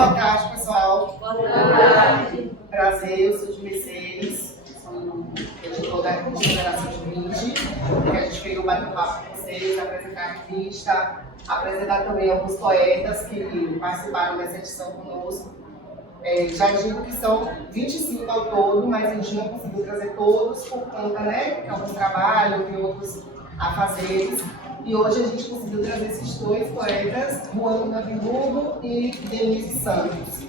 Boa tarde, pessoal. Boa tarde. Prazer, eu sou de Mercedes, sou editor da Geração de 20, que a gente veio bater um papo com vocês, apresentar a revista, apresentar também alguns poetas que participaram dessa edição conosco. Já digo que são 25 ao todo, mas a gente não conseguiu trazer todos por conta, né, de alguns trabalhos e outros afazeres. E hoje a gente conseguiu trazer esses dois poetas, Juan Naviludo e Denise Santos.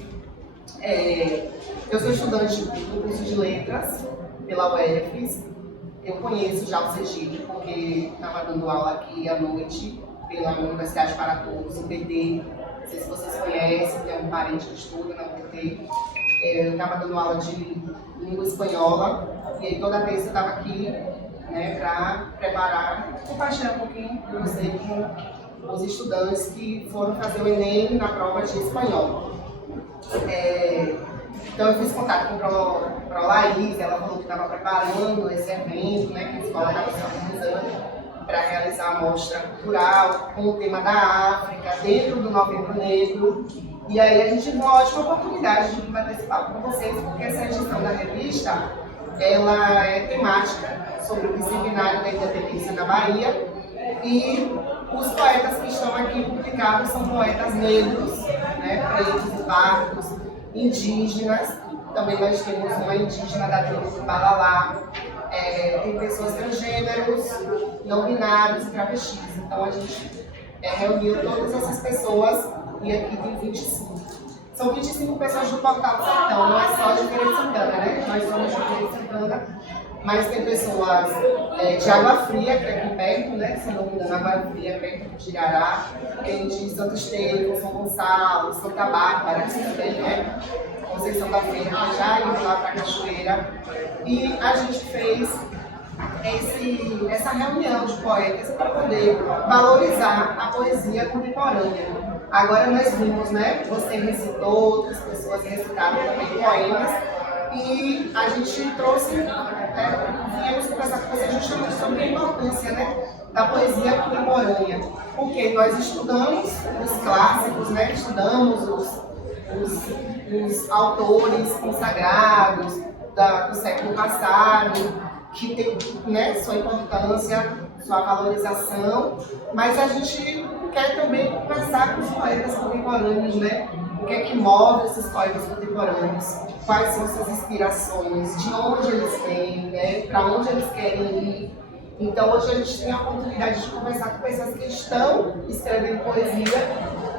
Eu sou estudante do curso de Letras pela UFES. Eu conheço já o Sergipe porque estava dando aula aqui à noite pela Universidade para Todos, o PT. Não sei se vocês conhecem, tem um parente que estuda na UPT. Eu estava dando aula de língua espanhola e aí toda terça eu estava aqui, né, para preparar, compartilhar um pouquinho com você com os estudantes que foram fazer o Enem na prova de espanhol. Então eu fiz contato com a Laís, ela falou que estava preparando esse evento, né, que a escola estava se organizando para realizar a mostra cultural com o tema da África, dentro do Novembro Negro. E aí a gente viu uma ótima oportunidade de bater esse papo com vocês, porque essa edição da revista, ela é temática sobre o bicentenário da independência da Bahia, e os poetas que estão aqui publicados são poetas negros, né, pretos, pardos, indígenas. Também nós temos uma indígena da tribo do Balalá, tem pessoas transgêneros, não binários e travestis. Então a gente reuniu todas essas pessoas e aqui tem 25. São 25 pessoas do Portal do Sertão, não é só de Feira de Santana, né? Nós somos de Feira de Santana, mas tem pessoas de Água Fria, que é aqui perto, né? Se não me engano, Água Fria, perto de Irará, tem de Santo Estevão, São Gonçalo, Santa Bárbara, que também, né? Conceição da Feira, já indo lá para a Cachoeira. E a gente fez essa reunião de poetas para poder valorizar a poesia contemporânea. Agora nós vimos, né, você recitou, outras pessoas recitaram também poemas, e a gente trouxe, viemos conversar com você justamente sobre a importância, né, da poesia contemporânea, porque nós estudamos os clássicos, né, estudamos os autores consagrados do século passado, que tem, né, sua importância, sua valorização, mas a gente quer também conversar com os poetas contemporâneos, né? O que é que move esses poetas contemporâneos, quais são suas inspirações, de onde eles vêm, né? Para onde eles querem ir. Então hoje a gente tem a oportunidade de conversar com pessoas que estão escrevendo poesia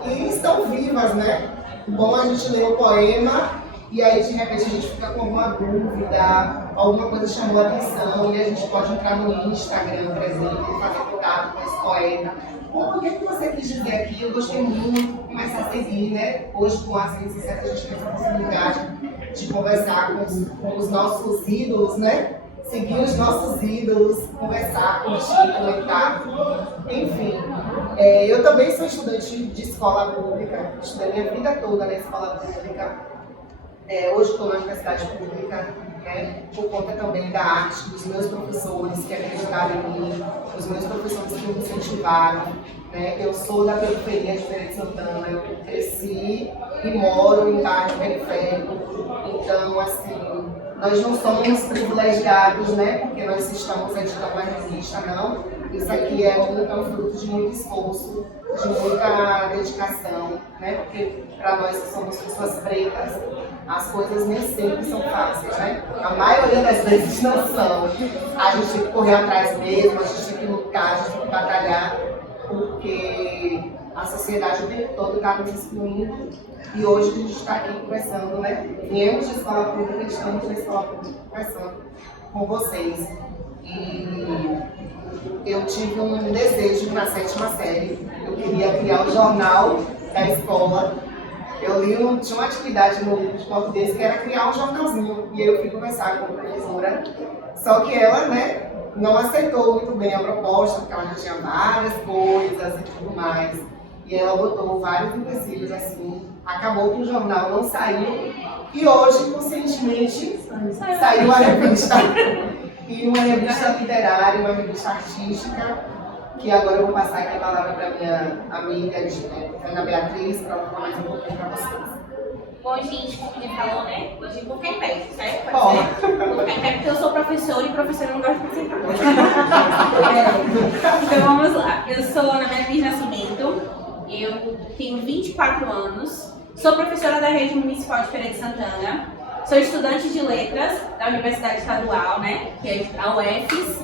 e estão vivas, né? Bom, a gente lê o poema e aí de repente a gente fica com alguma dúvida, alguma coisa chamou a atenção e a gente pode entrar no Instagram, por exemplo, fazer contato com esse poeta. O que você quis dizer aqui? Eu gostei muito, começar a seguir, né? Hoje com as redes sociais a gente tem essa possibilidade de conversar com os nossos ídolos, né? Seguir os nossos ídolos, conversar, curtir, comentar, enfim. Eu também sou estudante de escola pública, estudei minha vida toda na escola pública. Hoje estou na universidade pública, né, por conta também da arte, dos meus professores que acreditaram em mim, os meus professores que me incentivaram. Né. Eu sou da periferia de Feira de Santana, eu cresci e moro em bairro periférico, então, assim, nós não somos privilegiados, né, porque nós estamos editando uma revista, não. Isso aqui é um fruto de muito esforço, de muita dedicação, né, porque para nós que somos pessoas pretas, as coisas nem sempre são fáceis, né? A maioria das vezes não são. A gente tem que correr atrás mesmo, a gente tem que lutar, a gente tem que batalhar, porque a sociedade o tempo todo está nos excluindo. E hoje a gente está aqui conversando, né? Viemos de escola pública, estamos na escola pública conversando com vocês. E eu tive um desejo na 7ª série. Eu queria criar o jornal da escola. Tinha uma atividade no livro de português que era criar um jornalzinho. E aí eu fui conversar com a professora, só que ela, né, não aceitou muito bem a proposta, porque ela já tinha várias coisas e tudo mais. E ela botou vários empecilhos assim. Acabou que o jornal não saiu. E hoje, conscientemente, saiu a revista. E uma revista literária, uma revista artística, que agora eu vou passar aqui a palavra para minha amiga, Ana Beatriz, para ela falar mais um pouquinho para vocês. Bom, gente, como ele falou, né? Hoje por quem pede, certo? Pode ser? Por quem pede, porque eu sou professora e professora não gosta de sentar. Então vamos lá. Eu sou Ana Beatriz Nascimento, eu tenho 24 anos, sou professora da Rede Municipal de Feira de Santana, sou estudante de letras da Universidade Estadual, né? Que é a UFES,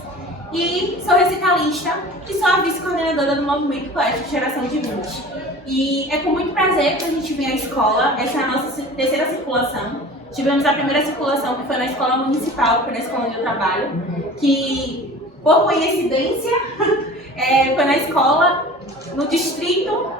e sou recitalista e sou a vice-coordenadora do Movimento Poético Geração de 20. E é com muito prazer que a gente vem à escola. Essa é a nossa terceira circulação. Tivemos a primeira circulação, que foi na escola municipal, que foi na escola onde eu trabalho, que, por coincidência, foi na escola, no distrito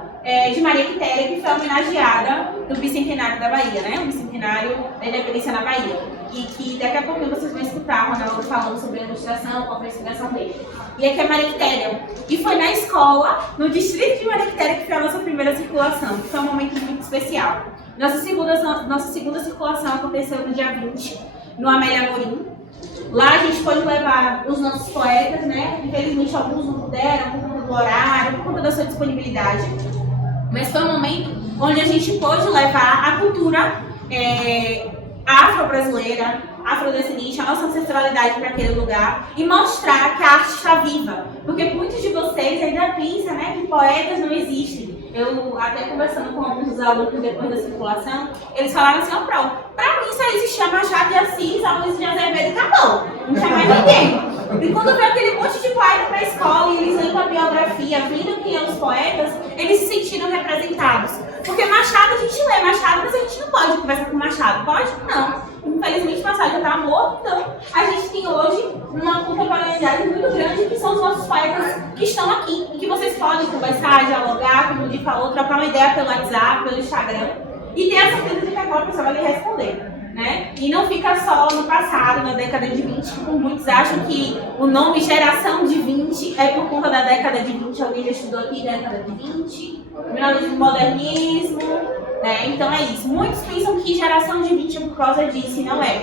de Maria Quitéria, que foi homenageada do Bicentenário da Bahia, né? O Bicentenário da Independência na Bahia. E que daqui a pouquinho vocês vão escutar o Ronaldo falando sobre a ilustração, qual foi a inspiração dele. E aqui é Maria Quitéria. E foi na escola, no distrito de Maria Quitéria, que foi a nossa primeira circulação, que foi um momento muito especial. Nossa segunda circulação aconteceu no dia 20, no Amélia Amorim. Lá a gente pôde levar os nossos poetas, né? Infelizmente alguns não puderam, por conta do horário, por conta da sua disponibilidade. Mas foi um momento onde a gente pôde levar a cultura afro-brasileira, afrodescendente, a nossa ancestralidade para aquele lugar e mostrar que a arte está viva. Porque muitos de vocês ainda pensam, né, que poetas não existem. Eu, até conversando com alguns dos alunos depois da circulação, eles falaram assim, pra mim só existia Machado de Assis, Aloysio de Azevedo e acabou. Não tinha mais ninguém. E quando veio aquele monte de poeta para a escola e eles lendo a biografia, vendo quem eram os poetas, eles se sentiram representados. Porque Machado a gente lê Machado, mas a gente não pode conversar com Machado, pode? Não. Infelizmente Machado já está morto, então a gente tem hoje uma contemporaneidade muito grande que são os nossos poetas que estão aqui e que vocês podem conversar, dialogar, como o Di falou, trocar uma ideia pelo WhatsApp, pelo Instagram e ter a certeza de que aquela pessoa vai lhe responder. Né? E não fica só no passado, na década de 20, como muitos acham que o nome Geração de 20 é por conta da década de 20, alguém já estudou aqui década de 20, modernismo, né? Então é isso. Muitos pensam que Geração de 20 é por causa disso, e não é.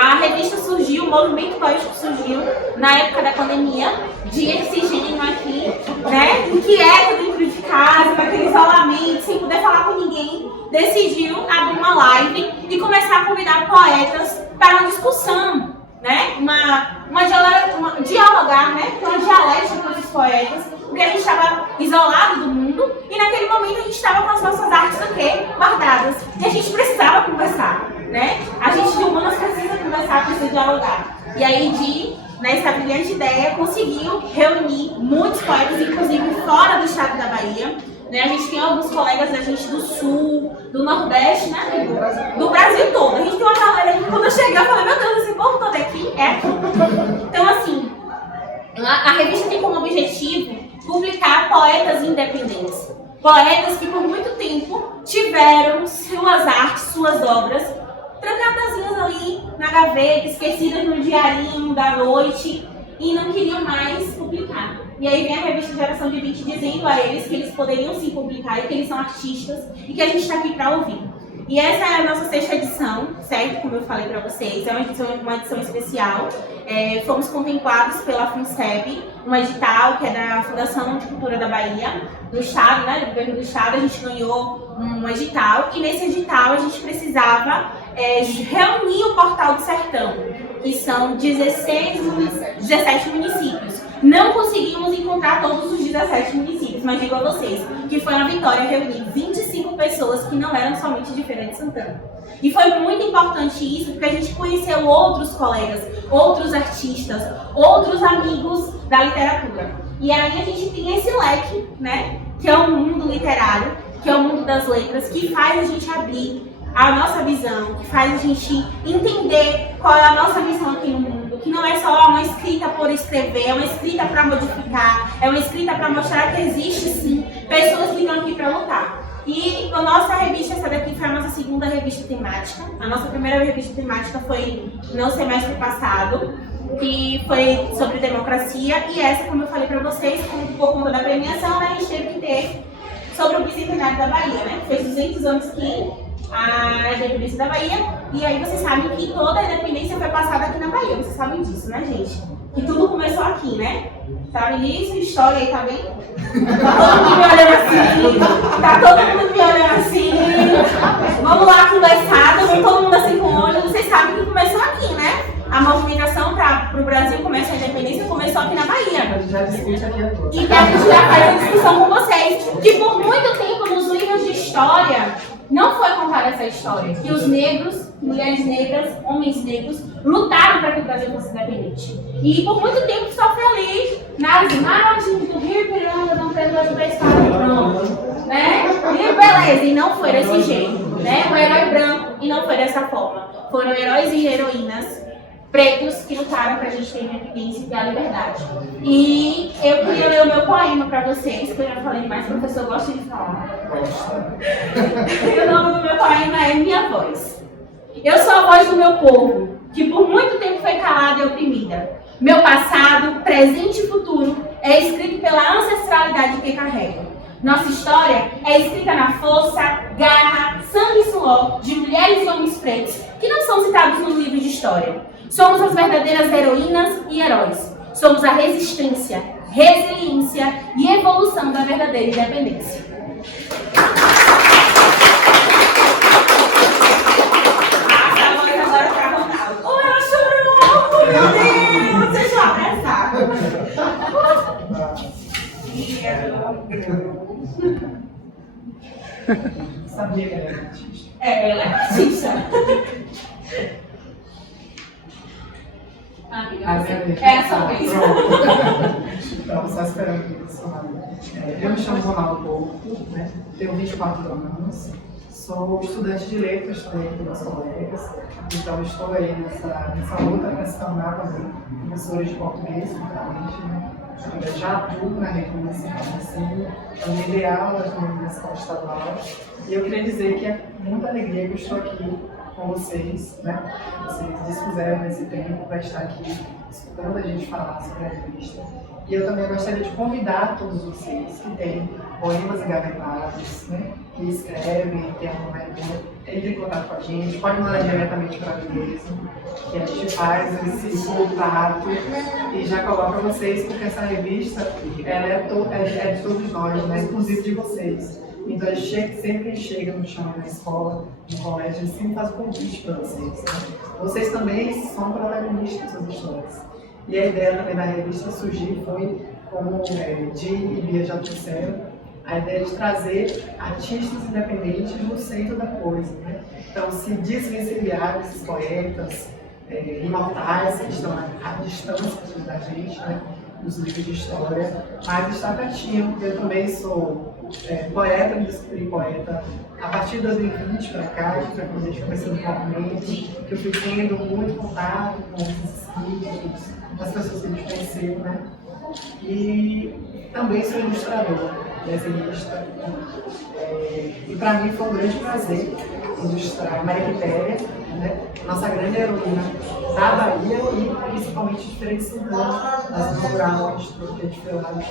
A revista surgiu, o movimento poético surgiu na época da pandemia, de oxigênio aqui, né? Inquieto dentro de casa, com aquele isolamento, sem poder falar com ninguém, decidiu abrir uma live e começar a convidar poetas para uma discussão, né? Dialogar, né? Uma dialética com os poetas, porque a gente estava isolado do mundo e naquele momento a gente estava com as nossas artes o quê? Guardadas. E a gente precisava conversar, né? A gente de humanas precisa conversar, precisa dialogar. E aí nessa brilhante ideia, conseguiu reunir muitos poetas, inclusive fora do estado da Bahia. Né? A gente tem alguns colegas da gente do Sul, do Nordeste, né? Do Brasil todo. A gente tem uma galera que quando eu chegar, eu falei, meu Deus, esse povo todo aqui é aqui. Então, assim, a revista tem como objetivo publicar poetas independentes. Poetas que por muito tempo tiveram suas artes, suas obras, trancadazinhas ali na gaveta, esquecidas no diarinho da noite e não queriam mais publicar. E aí vem a revista Geração de 20 dizendo a eles que eles poderiam sim publicar e que eles são artistas e que a gente está aqui para ouvir. E essa é a nossa sexta edição, certo? Como eu falei para vocês, é uma edição especial. Fomos contemplados pela FUNSEB, um edital que é da Fundação de Cultura da Bahia, do Estado, né? Do governo do Estado. A gente ganhou um edital e nesse edital a gente precisava reunir o Portal do Sertão, que são 17 municípios. Não conseguimos encontrar todos os 17 municípios, mas digo a vocês que foi uma vitória reunir 25 pessoas que não eram somente de Feira de Santana. E foi muito importante isso, porque a gente conheceu outros colegas, outros artistas, outros amigos da literatura. E aí a gente tem esse leque, né, que é o mundo literário, que é o mundo das letras, que faz a gente abrir a nossa visão, que faz a gente entender qual é a nossa missão aqui no mundo, que não é só uma escrita por escrever, é uma escrita para modificar, é uma escrita para mostrar que existe sim pessoas que estão aqui para lutar. E a nossa revista, essa daqui foi a nossa segunda revista temática. A nossa primeira revista temática foi No Semestre Passado, que foi sobre democracia, e essa, como eu falei para vocês, por conta da premiação, né, a gente teve que ter sobre o Bicentenário da Bahia, né? Fez 200 anos que a independência da Bahia, e aí vocês sabem que toda a independência foi passada aqui na Bahia, vocês sabem disso, né, gente? Que tudo começou aqui, né? Sabe disso? História aí, tá bem? Tá todo mundo me olhando assim, tá todo mundo me olhando assim. Vamos lá com discute aqui agora. E que a gente já faz uma discussão com vocês. Que por muito tempo nos livros de história não foi contada essa história. Que os negros, mulheres negras, homens negros lutaram para que o Brasil fosse independente. E por muito tempo só foi ali, nas margens do Rio Ipiranga, não tendo as três pronto, né? E beleza, e não foi desse jeito, né? Um herói branco e não foi dessa forma. Foram heróis e heroínas pretos que lutaram para a gente ter a independência e ter a liberdade. E eu queria ler o meu poema para vocês, que eu já falei mais, o professor gosta de falar. E o nome do meu poema é Minha Voz. Eu sou a voz do meu povo, que por muito tempo foi calada e oprimida. Meu passado, presente e futuro é escrito pela ancestralidade que carrego. Nossa história é escrita na força, garra, sangue e suor de mulheres e homens pretos que não são citados nos livros de história. Somos as verdadeiras heroínas e heróis. Somos a resistência, resiliência e evolução da verdadeira independência. Meu Deus, deixa eu abraçar. Sabia que ela era artista. Ela é artista. É a sua vez. Então, só esperando isso. Eu me chamo Ronaldo Porto, né? Tenho 24 anos. Sou estudante de letras também com meus colegas, então estou aí nessa luta para se tornar também professora de português, futuramente, né? Já atuo na rede municipal de ensino, também dei aulas na escola estadual, e eu queria dizer que é muita alegria que eu estou aqui com vocês, né? Vocês dispuseram esse tempo para estar aqui escutando a gente falar sobre a revista. E eu também gostaria de convidar todos vocês que têm poemas engavetados, né? Que escrevem, que alguma vergonha, entrem em contato com a gente, pode mandar diretamente para mim mesmo, que a gente faz esse contato e já coloca vocês, porque essa revista ela é de todos nós, né? Inclusive de vocês. Então, sempre que a gente chega no chão, na escola, no colégio, a gente sempre faz um convite para vocês. Né? Vocês também são protagonistas das histórias. E a ideia também da revista surgir foi, como Di e Bia já trouxeram, a ideia de trazer artistas independentes no centro da coisa. Né? Então, se desvencilhar desses poetas imortais que estão à distância da gente, né? Dos livros de história, mas está pertinho, porque eu também sou poeta, me descobri poeta a partir de 2020 para cá, que foi quando a gente começou movimento, que eu fui tendo muito contato com esses escritos, com as pessoas que a gente conheceu, né? E também sou ilustrador, desenhista, e para mim foi um grande prazer ilustrar Maria Quitéria, né? Nossa grande heroína da Bahia e principalmente de Feira de Santana, nas inaugurais que a gente foi lá no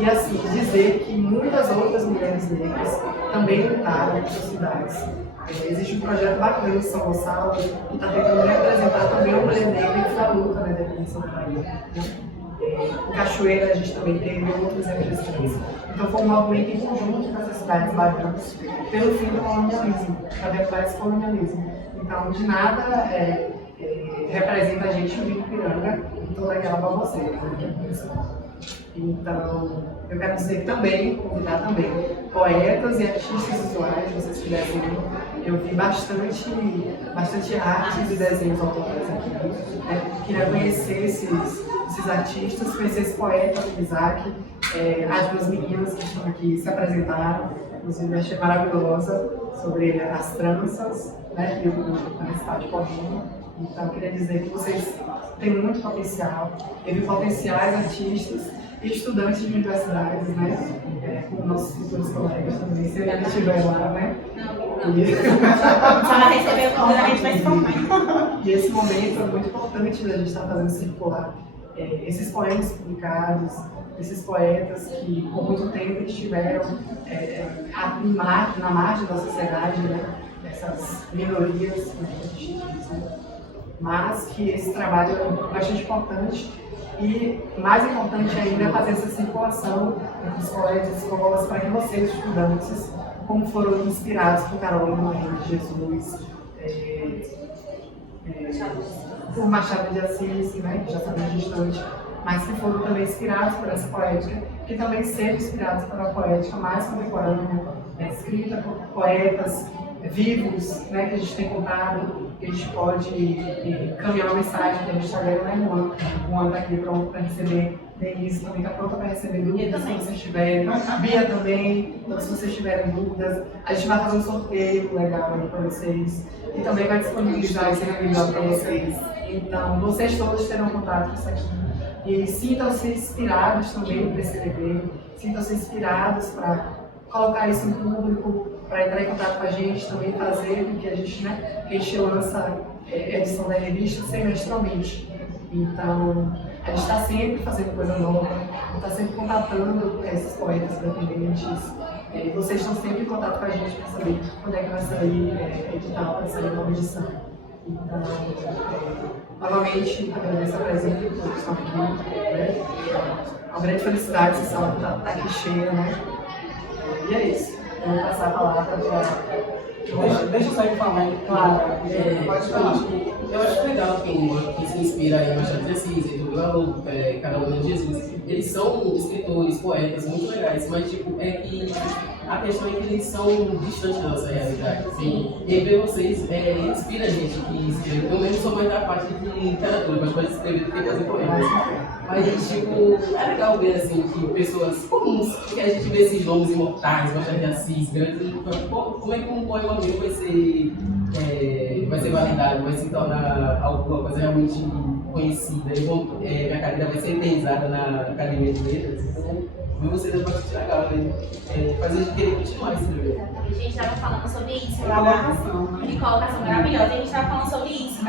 e assim, dizer que muitas outras mulheres negras também lutaram nas suas cidades. Existe um projeto bacana em São Gonçalo que está tentando representar também a mulher negra que está luta na independência da Bahia. Em Cachoeira a gente também teve outros representantes. Então foi um movimento em conjunto com essas cidades baianas pelo fim do colonialismo, para derrubar esse colonialismo. Então de nada representa a gente o Rio Ipiranga e toda aquela baboseira, né? Então eu quero dizer que também, convidar também poetas e artistas visuais, se vocês quiserem. Eu vi bastante artes e desenhos autorais aqui. Né? Queria conhecer esses artistas, conhecer esse poeta, o Isaac, as duas meninas que estão aqui se apresentaram, inclusive eu achei maravilhosa, sobre as tranças, né, e a Universidade correndo. Então eu queria dizer que vocês têm muito potencial, eu vi potenciais artistas e estudantes de universidades, né, com nossos futuros colegas também, se ele estiver lá, né. Ela recebeu quando a gente vai se formar. E esse momento é muito importante da gente estar fazendo circular esses poemas publicados, esses poetas que por muito tempo estiveram na margem da sociedade, né? Essas minorias, né, que a gente diz, né? Mas que esse trabalho é bastante importante e mais importante ainda é fazer essa circulação entre os colegas e escolas para que vocês, estudantes, como foram inspirados por Carolina, Maria de Jesus, por Machado de Assis, né, que já sabia distante, mas que foram também inspirados por essa poética, que também sejam inspirados pela poética mais contemporânea, escrita por poetas vivos, né, que a gente tem contato, que a gente pode caminhar uma mensagem que a gente está lendo, né, Juan está aqui pronto para receber, Denise também está pronta para receber dúvidas, se vocês tiverem, a Bia também, então se vocês tiverem dúvidas, a gente vai fazer um sorteio legal aí para vocês, e também vai disponibilizar esse vídeo para vocês. Então, vocês todos terão contato com isso aqui. E sintam-se inspirados também para esse DVD, sintam-se inspirados para colocar isso em público, para entrar em contato com a gente, também fazer com que a gente, né, que a gente lança a edição da revista semestralmente. Então, a gente está sempre fazendo coisa nova, está sempre contatando esses poetas independentes. Vocês estão sempre em contato com a gente para saber quando é que vai sair edital, para sair nova edição. Então, novamente, agradeço a presença de todos que estão aqui. Né? Uma grande felicidade, essa sala está aqui cheia, né? E é isso. Eu vou passar a palavra para... Deixa eu sair falando, claro. Pode falar. Eu acho legal quem se inspira em Machado de Assis, Heitor Villa-Lobos, Carolina de Jesus. Eles são escritores, poetas muito legais, mas tipo, é que a questão é que eles são distantes da nossa realidade. Assim, e ver vocês inspira a gente que escreve. Eu mesmo sou mais da parte de literatura, mas pode escrever do que fazer poemas. Mas tipo, é legal ver assim, que pessoas comuns, que a gente vê esses nomes imortais, Machado de Assis, grandes, como é que um poema meu vai ser validado, vai se tornar alguma coisa realmente conhecida, e minha carreira vai ser eternizada na Academia de Letras. Então, vocês é bastante legal, né? Fazer a gente querer continuar escrevendo. A gente estava falando sobre isso, Colocação, de colocação maravilhosa. A gente estava falando sobre isso,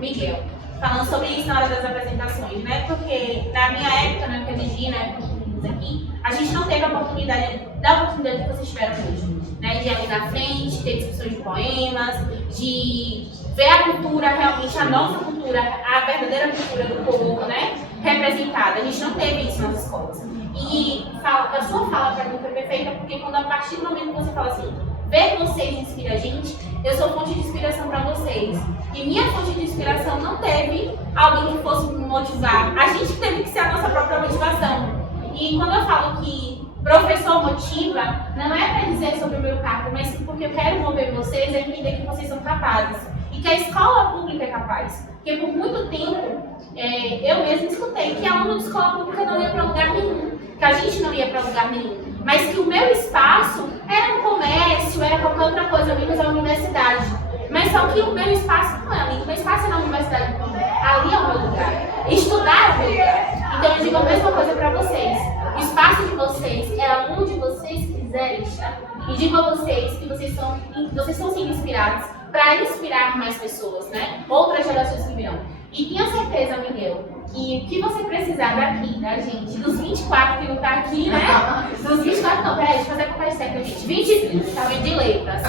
Miguel, falando sobre isso na hora das apresentações, né? Porque na minha época, na época de Gina, na época de aqui, a gente não teve a oportunidade que vocês tiveram hoje, né? De ir na frente, ter discussões de poemas, de ver a cultura realmente, a nossa cultura, a verdadeira cultura do povo, né? Representada. A gente não teve isso nas escolas. E a sua fala para mim foi perfeita, porque quando a partir do momento que você fala assim, ver vocês inspira a gente, eu sou fonte de inspiração para vocês. E minha fonte de inspiração não teve alguém que fosse me motivar. A gente teve que ser a nossa própria motivação. E quando eu falo que professor motiva, não é para dizer sobre o meu cargo, mas porque eu quero mover vocês a entender que vocês são capazes. E que a escola pública é capaz. Porque por muito tempo, eu mesma escutei que aluno de escola pública não ia para lugar nenhum. Que a gente não ia para lugar nenhum. Mas que o meu espaço era um comércio, era qualquer outra coisa, menos a universidade. Mas só que o meu espaço não é ali. O meu espaço é na universidade. Ali é o meu lugar. Estudar é o meu lugar. Então eu digo a mesma coisa para vocês. O espaço de vocês é onde vocês quiserem estar. E digo a vocês que vocês são sim inspirados para inspirar mais pessoas, né? Outras gerações que virão. E tenha certeza, Miguel, que o que você precisar daqui, da gente, dos 24 que não tá aqui, né? Dos 24, não, peraí, deixa eu fazer a conta certa, gente. 20, tá vendo de letras.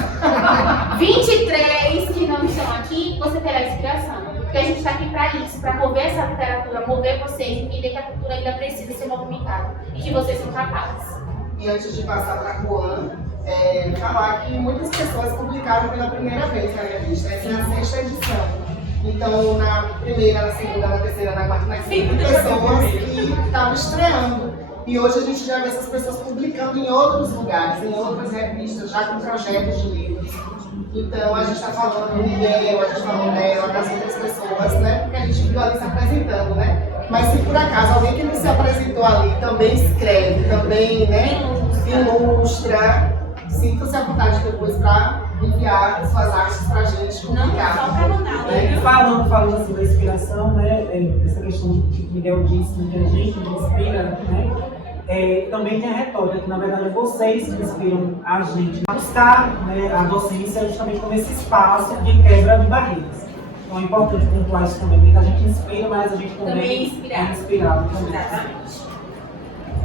23 que não estão aqui, você terá inspiração. Porque a gente está aqui para isso, para mover essa literatura, mover vocês, entender que a cultura ainda precisa ser movimentada e que vocês são capazes. E antes de passar para a Juan, falar que muitas pessoas publicaram pela primeira vez na revista. Essa é a 6ª edição. Então, na primeira, na segunda, na terceira, na quarta, nas 5 pessoas que estavam estreando. E hoje a gente já vê essas pessoas publicando em outros lugares, em outras revistas, já com projetos de livros. Então, a gente está falando do Miguel, a gente está falando dela, das outras pessoas, né? Porque a gente viu ali se apresentando, né? Mas se por acaso alguém que não se apresentou ali também escreve, também, né? Ilustra, sinta-se à vontade depois para enviar suas artes para a gente publicar. Não, só para mandar, né? Falando assim da inspiração, né? Essa questão que Miguel disse, que a gente inspira, né? Também tem a retórica, que na verdade vocês que inspiram a gente a buscar, né, a docência justamente como esse espaço de quebra de barreiras. Então é importante pontuar isso também, que a gente inspira, mas a gente também é inspirado também. Exatamente.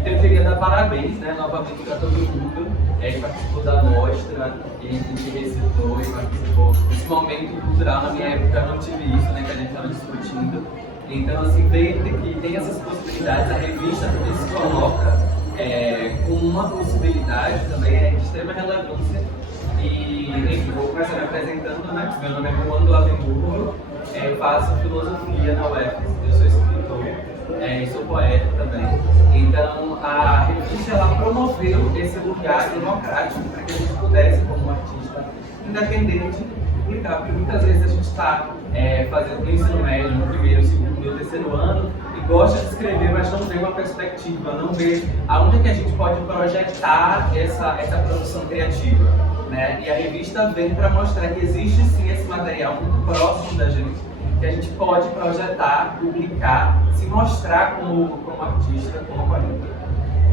Eu queria dar parabéns, né, novamente para todo mundo que participou da mostra, e a gente recitou e participou desse momento cultural. Na minha época eu não tive isso, né, que a gente estava discutindo. Então, assim, ver que tem essas possibilidades, a revista também se coloca como uma possibilidade também de extrema relevância. E, enfim, vou começar me apresentando, né? Meu nome é Juan do Aventurro, faço filosofia na UFES, eu sou escritor e sou poeta também. Então, a revista ela promoveu esse lugar democrático para que a gente pudesse, como artista independente, publicar, porque muitas vezes a gente está fazendo o ensino médio no primeiro, segundo e terceiro ano e gosta de escrever, mas não vê uma perspectiva, não vê aonde que a gente pode projetar essa produção criativa, né? E a revista vem para mostrar que existe sim esse material muito próximo da gente, que a gente pode projetar, publicar, se mostrar como artista, como poeta.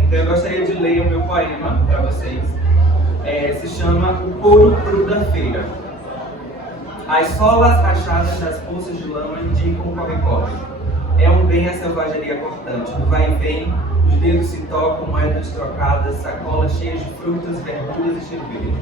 Então eu gostaria de ler o meu poema para vocês. Se chama O Couro Cru da Feira. As solas rachadas das poças de lama indicam o corre-corre. É um bem a selvageria cortante. No vai e vem, os dedos se tocam, moedas trocadas, sacolas cheias de frutas, verduras e cerveja.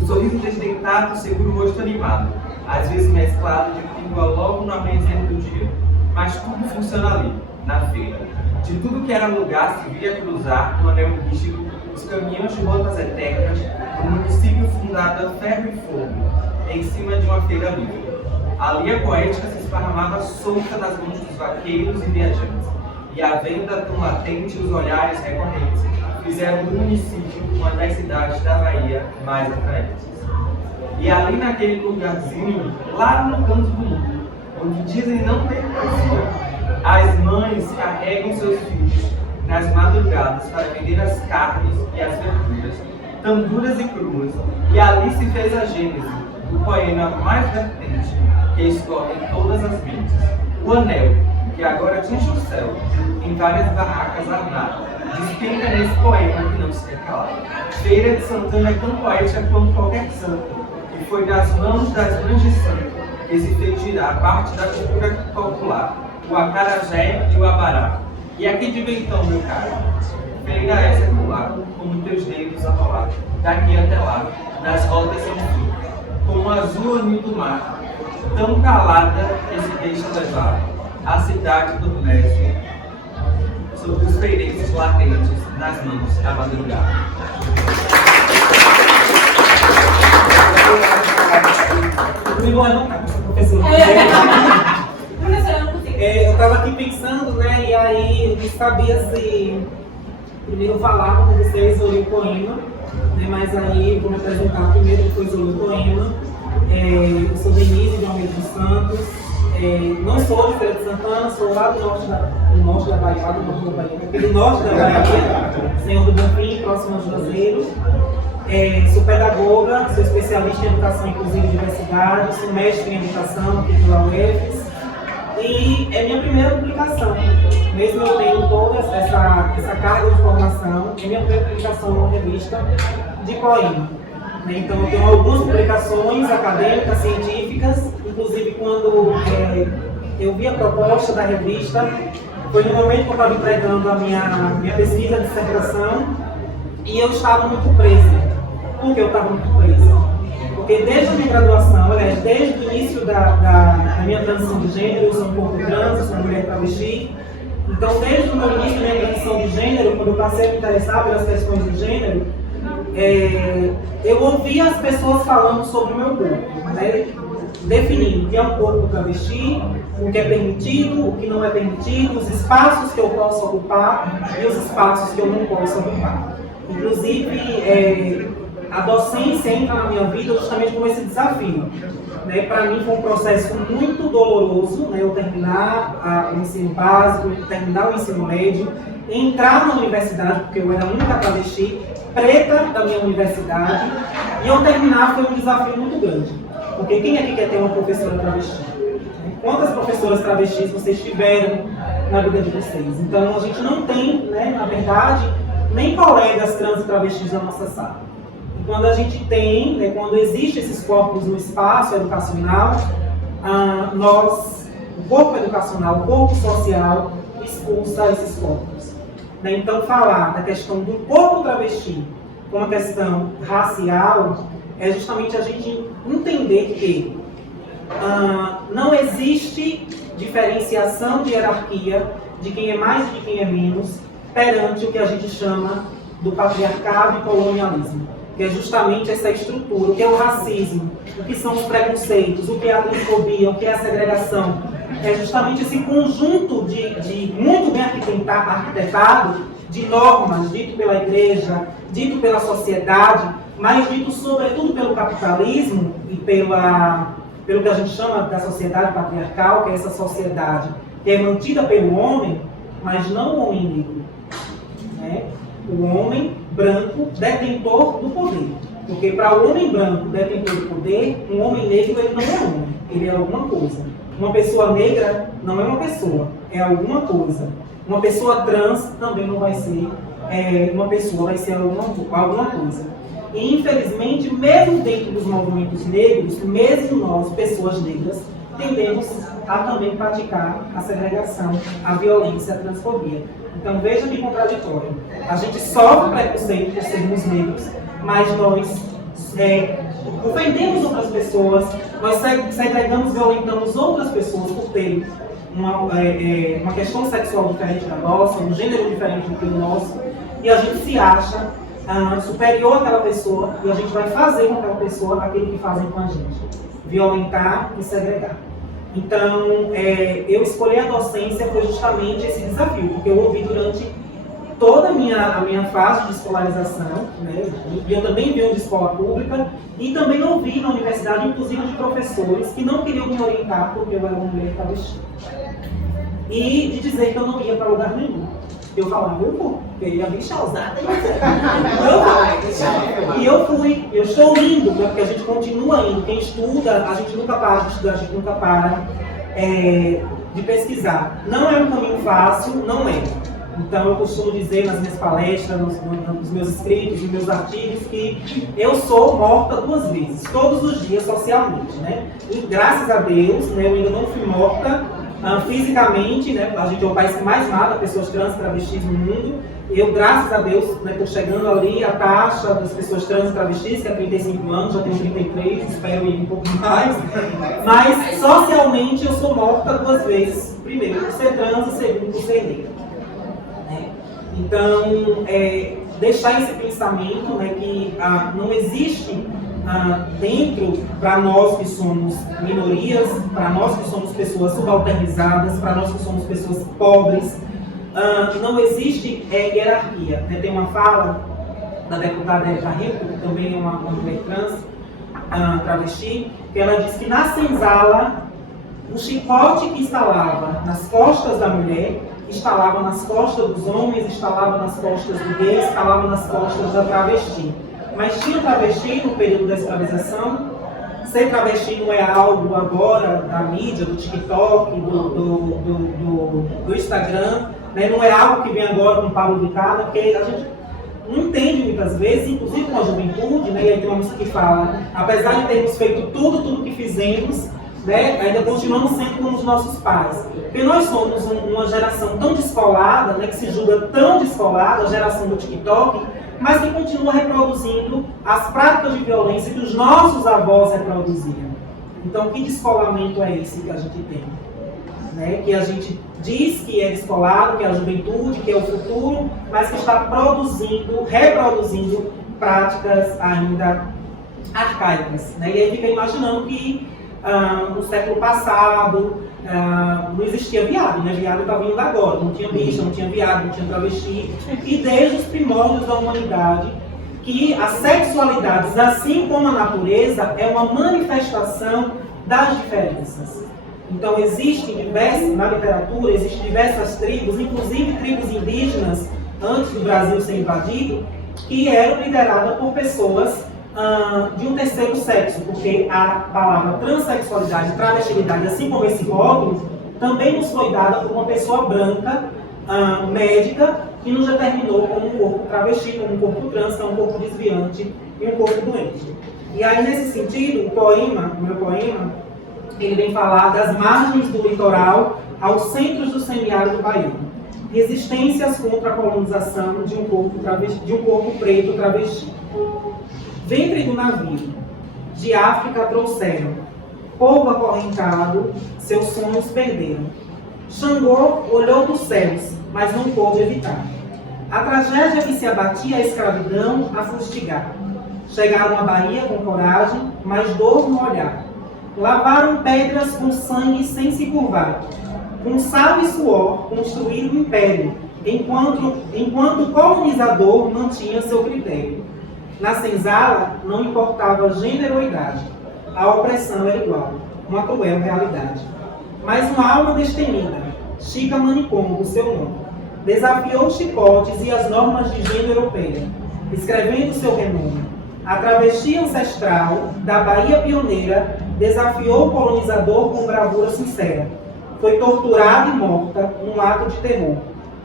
O sorriso desdeitado segura o rosto animado, às vezes mesclado de pílula logo no amanhecer do dia. Mas tudo funciona ali, na feira. De tudo que era lugar se via cruzar, no anel místico, os caminhões de rotas eternas, do município fundado a ferro e fogo, em cima de uma feira livre. Ali a poética se esparramava solta nas mãos dos vaqueiros e viajantes, e a venda tão latente e os olhares recorrentes fizeram do município uma das cidades da Bahia mais atraentes. E ali naquele lugarzinho, lá no canto do mundo, onde dizem não ter poesia, as mães carregam seus filhos nas madrugadas para vender as carnes e as verduras, tão duras e cruas, e ali se fez a gênese do poema mais vertente que escorre em todas as mentes. O anel, que agora atinge o céu, em várias barracas armadas, despenca nesse poema que não se quer calar. Feira de Santana é tão poética quanto qualquer santo, e foi das mãos das mães de santo que se fez girar parte da cultura popular, o acarajé e o abará. E aqui diga então, meu caro, feira é circular, como teus dedos a rolar, daqui até lá, nas rotas sem fim, como o azul anil do mar, tão calada que se deixa levar, a cidade adormece, sobre os feirenses latentes, nas mãos da madrugada. Comigo não tá, professor. Eu estava aqui pensando, né, e aí não sabia se primeiro falar com vocês sobre o poema, né, mas aí vou me apresentar primeiro, depois eu li o poema. Eu sou Denise de Almeida dos Santos, não sou de Feira de Santana, sou lá do norte da Bahia, aqui do norte da Bahia, Senhor do Bonfim, próximo ao Juazeiro. Sou pedagoga, sou especialista em educação inclusiva e diversidade, sou mestre em educação aqui pela UFES. E é minha primeira publicação, mesmo eu tendo toda essa carga de formação, é minha primeira publicação numa revista de poema. Então eu tenho algumas publicações acadêmicas, científicas, inclusive quando eu vi a proposta da revista, foi no momento que eu estava entregando a minha pesquisa de dissertação e eu estava muito presa. Por que eu estava muito presa? Porque desde a minha graduação, aliás, desde o início da minha transição de gênero, eu sou um pouco trans, eu sou mulher travesti. Então, desde o meu início da minha transição de gênero, quando eu passei a me interessar pelas questões do gênero, eu ouvia as pessoas falando sobre o meu corpo, né? Definindo o que é um corpo travesti, o que é permitido, o que não é permitido, os espaços que eu posso ocupar e os espaços que eu não posso ocupar. Inclusive, a docência entra na minha vida justamente com esse desafio. Né? Para mim foi um processo muito doloroso, né? Eu terminar o ensino básico, terminar o ensino médio, entrar na universidade, porque eu era a única travesti preta da minha universidade, e eu terminar foi um desafio muito grande. Porque quem aqui quer ter uma professora travesti? Quantas professoras travestis vocês tiveram na vida de vocês? Então a gente não tem, né, na verdade, nem colegas trans e travestis na nossa sala. E quando a gente tem, né, quando existem esses corpos no espaço educacional, o corpo educacional, o corpo social, expulsa esses corpos. Né? Então falar da questão do corpo travesti como uma questão racial é justamente a gente entender que não existe diferenciação de hierarquia de quem é mais e de quem é menos perante o que a gente chama do patriarcado e colonialismo. que é justamente essa estrutura, o que é o racismo, o que são os preconceitos, o que é a transfobia, o que é a segregação. É justamente esse conjunto de muito bem arquitetado de normas, dito pela igreja, dito pela sociedade, mas dito sobretudo pelo capitalismo e pelo que a gente chama da sociedade patriarcal, que é essa sociedade que é mantida pelo homem, mas não o homem negro, né? O homem branco detentor do poder. Porque para o homem branco detentor do poder, um homem negro ele não é homem, ele é alguma coisa. Uma pessoa negra não é uma pessoa, é alguma coisa. Uma pessoa trans também não vai ser uma pessoa, vai ser alguma coisa. E infelizmente, mesmo dentro dos movimentos negros, mesmo nós, pessoas negras, tendemos a também praticar a segregação, a violência, a transfobia. Então veja que contraditório. A gente sofre preconceito por sermos negros, mas nós ofendemos outras pessoas, nós segregamos, violentamos outras pessoas por terem uma questão sexual diferente da nossa, um gênero diferente do que o nosso, e a gente se acha superior àquela pessoa, e a gente vai fazer com aquela pessoa aquilo que fazem com a gente, violentar e segregar. Então, eu escolhi a docência foi justamente esse desafio, porque eu ouvi durante toda a minha fase de escolarização, né? E eu também venho de escola pública, e também ouvi na universidade, inclusive, de professores que não queriam me orientar porque eu era uma mulher travesti. E de dizer que eu não ia para lugar nenhum. Eu falava, eu vou, porque eu ia me ousada. E eu fui, eu estou indo, porque a gente continua indo. Quem estuda, a gente nunca para de estudar, a gente nunca para de pesquisar. Não é um caminho fácil, não é. Então eu costumo dizer nas minhas palestras, nos meus escritos, nos meus artigos, que eu sou morta 2 vezes, todos os dias socialmente, né? E graças a Deus, né, eu ainda não fui morta fisicamente, né? A gente é o país que mais mata pessoas trans e travestis no mundo. Eu, graças a Deus, estou chegando ali a taxa das pessoas trans e travestis, que é 35 anos, já tenho 33, espero ir um pouco mais. Mas socialmente eu sou morta 2 vezes. Primeiro por ser trans e segundo por ser negra. Então, deixar esse pensamento, né, que não existe dentro, para nós que somos minorias, para nós que somos pessoas subalternizadas, para nós que somos pessoas pobres, não existe hierarquia. Né? Tem uma fala da deputada Érica Rico, que também é uma mulher trans, travesti, que ela diz que na senzala, o chicote que instalava nas costas da mulher instalava nas costas dos homens, instalava nas costas do gay, instalava nas costas da travesti. Mas tinha travesti no período da escravização. Ser travesti não é algo agora da mídia, do TikTok, do Instagram, né? Não é algo que vem agora com Pablo Vittar, porque a gente não entende muitas vezes, inclusive com a juventude, né? E aí tem uma música que fala, apesar de termos feito tudo que fizemos, né, ainda continuamos sendo como os nossos pais. Porque nós somos uma geração tão descolada, né, que se julga tão descolada, a geração do TikTok, mas que continua reproduzindo as práticas de violência que os nossos avós reproduziam. Então, que descolamento é esse que a gente tem? Né? Que a gente diz que é descolado, que é a juventude, que é o futuro, mas que está reproduzindo práticas ainda arcaicas. Né? E aí fica imaginando que no século passado não existia viado, né? Viado está vindo agora, não tinha bicha, não tinha viado, não tinha travesti. E desde os primórdios da humanidade, que as sexualidades, assim como a natureza, é uma manifestação das diferenças. Então na literatura, existem diversas tribos, inclusive tribos indígenas, antes do Brasil ser invadido, que eram lideradas por pessoas de um terceiro sexo, porque a palavra transexualidade e travestilidade, assim como esse rótulo, também nos foi dada por uma pessoa branca, médica, que nos determinou como um corpo travesti, como um corpo trans, que é um corpo desviante e um corpo doente. E aí, nesse sentido, o meu poema, ele vem falar das margens do litoral aos centros do semiárido baiano. Resistências contra a colonização de um corpo preto travesti. Ventre do navio, de África trouxeram, povo acorrentado, seus sonhos perderam. Xangô olhou dos céus, mas não pôde evitar. A tragédia que se abatia a escravidão a fustigar. Chegaram à Bahia com coragem, mas dor no olhar. Lavaram pedras com sangue sem se curvar. Com sal e suor construíram o império, enquanto o colonizador mantinha seu critério. Na senzala não importava gênero ou idade, a opressão era igual, uma cruel realidade. Mas uma alma destemida, Chica Manicongo, seu nome, desafiou os chicotes e as normas de gênero europeia, escrevendo seu renome. A travesti ancestral da Bahia pioneira desafiou o colonizador com bravura sincera. Foi torturada e morta num ato de terror.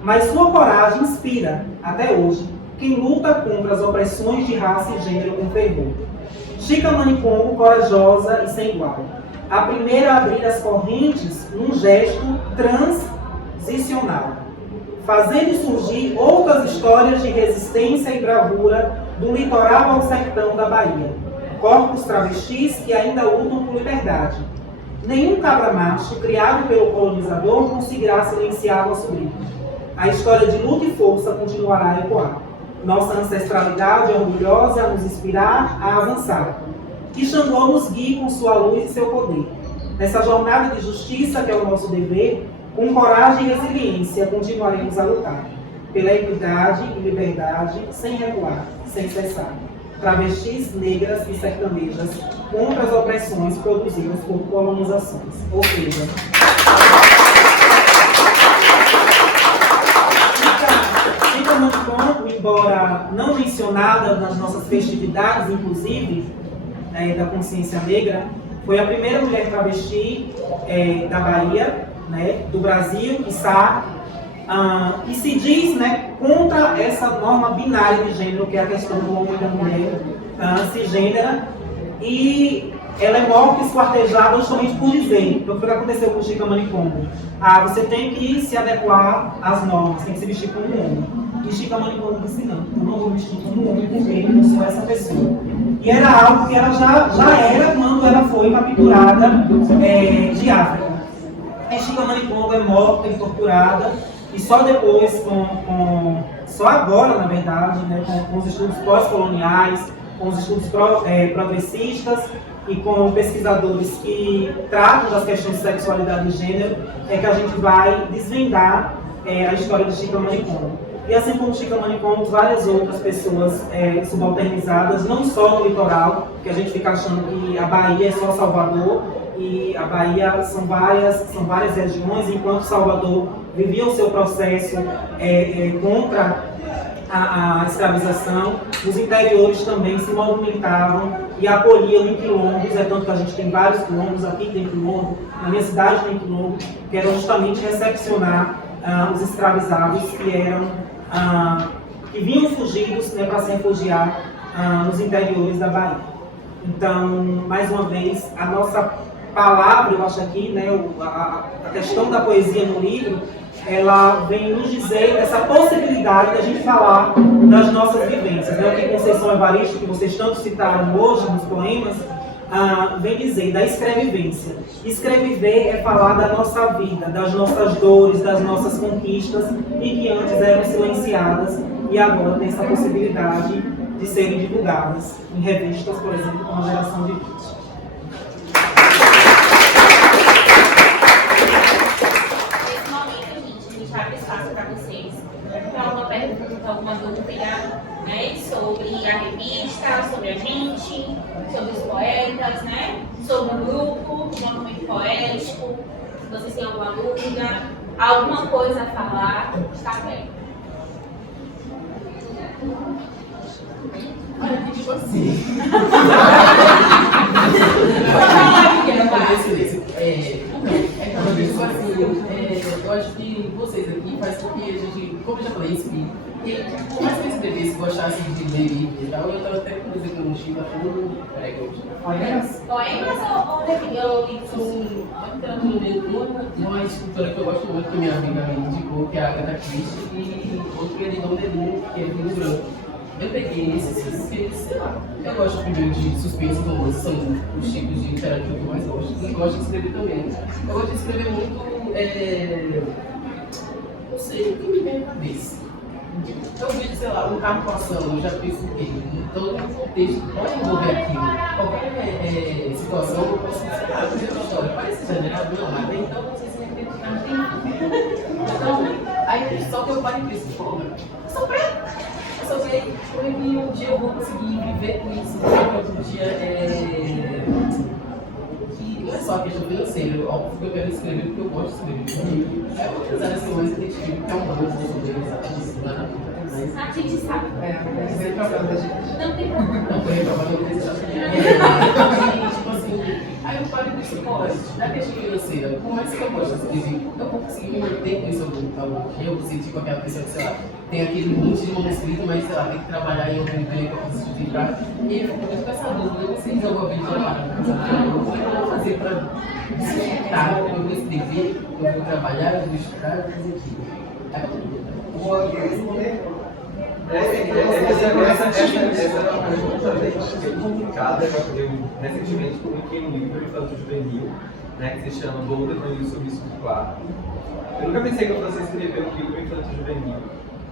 Mas sua coragem inspira, até hoje, quem luta contra as opressões de raça e gênero com fervor. Chica Manicongo, corajosa e sem igual. A primeira a abrir as correntes num gesto transicional, fazendo surgir outras histórias de resistência e bravura do litoral ao sertão da Bahia. Corpos travestis que ainda lutam por liberdade. Nenhum cabra-macho criado pelo colonizador conseguirá silenciar nosso grito. A história de luta e força continuará a ecoar. Nossa ancestralidade é orgulhosa a nos inspirar a avançar. Que Xangô nos guie com sua luz e seu poder. Nessa jornada de justiça que é o nosso dever, com coragem e resiliência continuaremos a lutar. Pela equidade e liberdade, sem recuar, sem cessar. Travestis, negras e sertanejas contra as opressões produzidas por colonizações. Ou seja, Chica Manicongo, embora não mencionada nas nossas festividades, inclusive, da consciência negra, foi a primeira mulher travesti da Bahia, né, do Brasil, quiçá, e se diz, né, contra essa norma binária de gênero, que é a questão do homem e da mulher cisgênera, e ela é morta e esquartejada justamente por dizer. Então, foi o que aconteceu com Chica Manicongo. Você tem que se adequar às normas, tem que se vestir como um homem. E Chica Manicongo disse, não, eu não vou vestir como um homem porque eu sou essa pessoa. E era algo que ela já era quando ela foi capturada de África. E Chica Manicongo é morta e torturada, e só depois, só agora, na verdade, né, com os estudos pós-coloniais, com os estudos progressistas e com pesquisadores que tratam das questões de sexualidade e gênero, é que a gente vai desvendar a história de Chica Manicongo. E assim como Chica Manicongo, várias outras pessoas subalternizadas, não só no litoral, que a gente fica achando que a Bahia é só Salvador, e a Bahia são várias regiões, enquanto Salvador vivia o seu processo contra a escravização, os interiores também se movimentavam e acolhiam em quilombos, tanto que a gente tem vários quilombos, aqui tem quilombo, na minha cidade tem quilombo, que eram justamente recepcionar os escravizados que vinham fugidos, né, para se refugiar nos interiores da Bahia. Então, mais uma vez, a nossa palavra, eu acho aqui, né, a questão da poesia no livro, ela vem nos dizer essa possibilidade de a gente falar das nossas vivências, né? O que Conceição Evaristo, que vocês tanto citaram hoje nos poemas, vem dizer da escrevivência. Escreviver é falar da nossa vida, das nossas dores, das nossas conquistas, e que antes eram silenciadas e agora tem essa possibilidade de serem divulgadas em revistas, por exemplo, como a Geração de Vídeos. Abre espaço para vocês, para alguma pergunta, alguma dúvida, né, sobre a revista, sobre a gente, sobre os poetas, né, sobre o grupo, o movimento poético. Se vocês têm alguma dúvida, alguma coisa a falar, está aberto. Olha, que tipo assim. Eu acho que vocês aqui faz com que a gente, como eu já falei, inspire. E por mais que eu escrevesse, gostasse de ler livros e tal, eu estava até, por exemplo, no Chico, Poemas ou livros? Uma escritora que eu gosto muito, que minha amiga me indicou, que é a Agatha Christie, e outro é de Dom Deleuze, que é Vinho Branco. Eu peguei esses porque, sei lá, eu gosto primeiro de suspense e romance, são os tipos de literatura que eu mais gosto. E gosto de escrever também. Eu gosto de escrever muito, não sei, o que me vem à cabeça. Eu vejo, sei lá, um carro passando, eu já penso o quê? Todo um contexto pode envolver aquilo. Qualquer situação, eu posso sei lá, fazer uma história. Parece exagerado, não, mas até então não sei se então, aí só que eu parei e penso, porra, eu sou preto. Eu só sei como é que um dia eu vou conseguir viver com isso, porque outro dia que não é só a questão financeira, óbvio que eu quero escrever porque eu gosto de escrever. É uma das áreas que eu mais identifico, que é um bom sobre lá na puta. A gente sabe. Não tem problema da gente. Não tem problema. Não tem problema, tipo assim, aí eu paro e penso, pô, na questão financeira, como é que eu posso escrever? Eu vou conseguir me manter com isso algum dia, eu vou sentir com aquela pessoa que, sei lá, tem aquele monte de manuscrito, mas sei lá, tem que trabalhar em algum emprego que eu posso estudar. E eu fico muito com essa dúvida, eu não sei jogar o vídeo lá, como é que eu vou fazer para desfrutar? Eu vou escrever, eu vou trabalhar, eu vou estudar, eu vou fazer aquilo. Essa é uma pergunta bem complicada. Eu recentemente publiquei um livro infanto-juvenil, né, que se chama Bolda no Subsub 4. Eu nunca pensei que eu fosse escrever um livro infanto-juvenil.